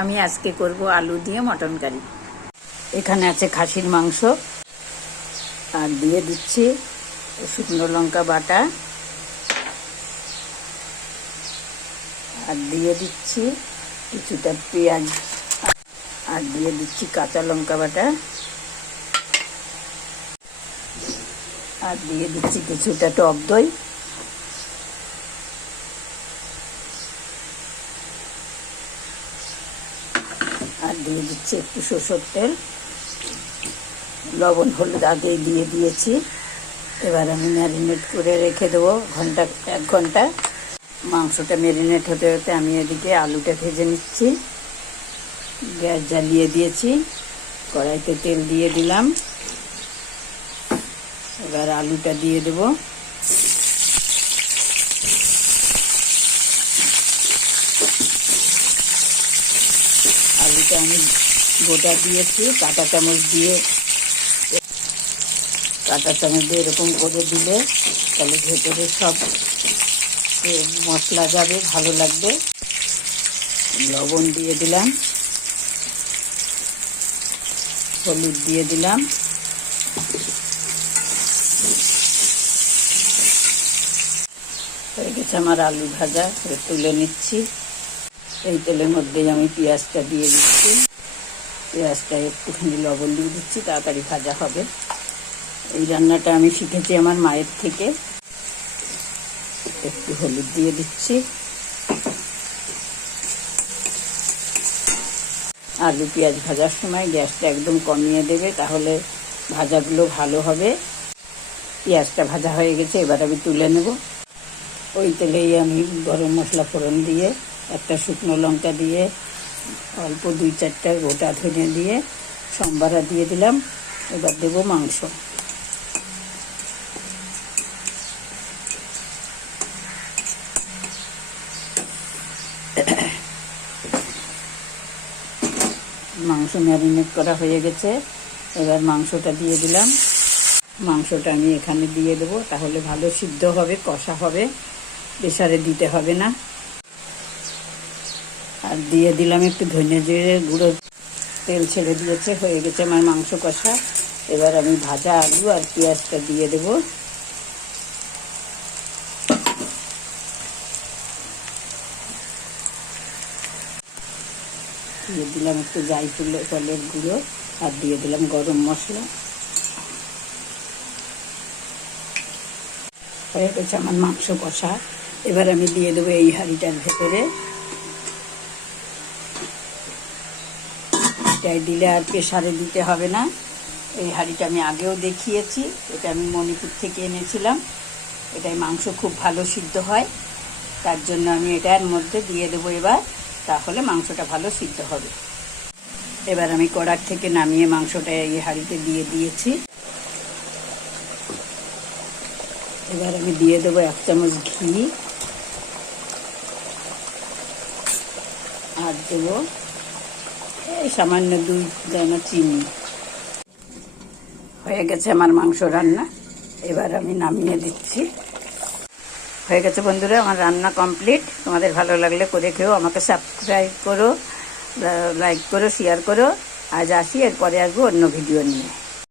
আমি আজকে করব আলু দিয়ে মটন কারি। এখানে আছে খাসির মাংস, আর দিয়ে দিচ্ছি শুকনো লঙ্কা বাটা, আর দিয়ে দিচ্ছি কিছুটা পেঁয়াজ, আর দিয়ে দিচ্ছি কাঁচা লঙ্কা বাটা, আর দিয়ে দিচ্ছি কিছুটা টক দই, আর দিয়ে দিচ্ছি একটু সরষের তেল, লবণ হলুদ আগেই দিয়ে দিয়েছি। এবার আমি ম্যারিনেট করে রেখে দেবো 1 ঘন্টা। মাংসটা ম্যারিনেট হতে হতে আমি এদিকে আলুটা ভেজে নিচ্ছি। গ্যাস জ্বালিয়ে দিয়েছি, কড়াইতে তেল দিয়ে দিলাম। এবার আলুটা দিয়ে দেব। আলুটা আমি গোটা দিয়েছি, কাঁটা চামচ দিয়ে এরকম করে দিলে তাহলে ভেতরে সব মশলা যাবে, ভালো লাগবে। লবণ দিয়ে দিলাম, হলুদ দিয়ে দিলাম, হয়ে গেছে আমার আলু ভাজা। তুলে নিচ্ছি। এই তেলের মধ্যেই আমি পেঁয়াজটা দিয়ে দিচ্ছি। পেঁয়াজটা একটুখানি লবণ দিয়ে দিচ্ছি, তাড়াতাড়ি ভাজা হবে। এই রান্নাটা আমি শিখেছি আমার মায়ের থেকে। একটু হলুদ দিয়ে দিচ্ছি। আলু পেঁয়াজ ভাজার সময় গ্যাসটা একদম কমিয়ে দেবে, তাহলে ভাজাগুলো ভালো হবে। পেঁয়াজটা ভাজা হয়ে গেছে, এবার আমি তুলে নেব। ওই তেলেই আমি গরম মশলা ফোড়ন দিয়ে, একটা শুকনো লঙ্কা দিয়ে, অল্প 2-4টা গোটা ধনে দিয়ে সম্বারা দিয়ে দিলাম। এবার দেবো মাংস। মাংস ম্যারিনেট করা হয়ে গেছে, এবার মাংসটা দিয়ে দিলাম। মাংসটা আমি এখানে দিয়ে দেবো, তাহলে ভালো সিদ্ধ হবে, কষা হবে, প্রেসারে দিতে হবে না। আর দিয়ে দিলাম একটু ধনে জিরে গুঁড়ো। তেল ছেড়ে দিয়েছে, হয়ে গেছে আমার মাংস কষা। এবার আমি ভাজা আলু আর পেঁয়াজটা দিয়ে দেবো। দিয়ে দিলাম একটু জলের গুঁড়ো, আর দিয়ে দিলাম গরম মশলা। হয়ে গেছে আমার মাংস কষা। এবার আমি দিয়ে দেবো এই হাঁড়িটার ভেতরে। এটাই দিলে আর প্রেসারে দিতে হবে না। এই হাঁড়িটা আমি আগেও দেখিয়েছি, এটা আমি মণিপুর থেকে এনেছিলাম। এটাই মাংস খুব ভালো সিদ্ধ হয়, তার জন্য আমি এটার মধ্যে দিয়ে দেবো এবার, তাহলে মাংসটা ভালো সিদ্ধ হবে। এবার আমি কড়াই থেকে নামিয়ে মাংসটা এই হাঁড়িতে দিয়ে দিয়েছি। এবার আমি দিয়ে দেবো 1 চামচ ঘি, আর দেবো এই সামান্য 2 দানা চিনি। হয়ে গেছে আমার মাংস রান্না। এবার আমি নামিয়ে দিচ্ছি। হয়ে গেছে বন্ধুরা, আমার রান্না কমপ্লিট। তোমাদের ভালো লাগলে করে খেও, আমাকে সাবস্ক্রাইব করো, লাইক করো, শেয়ার করো। আজ আসি, এরপরে আসবো অন্য ভিডিও নিয়ে।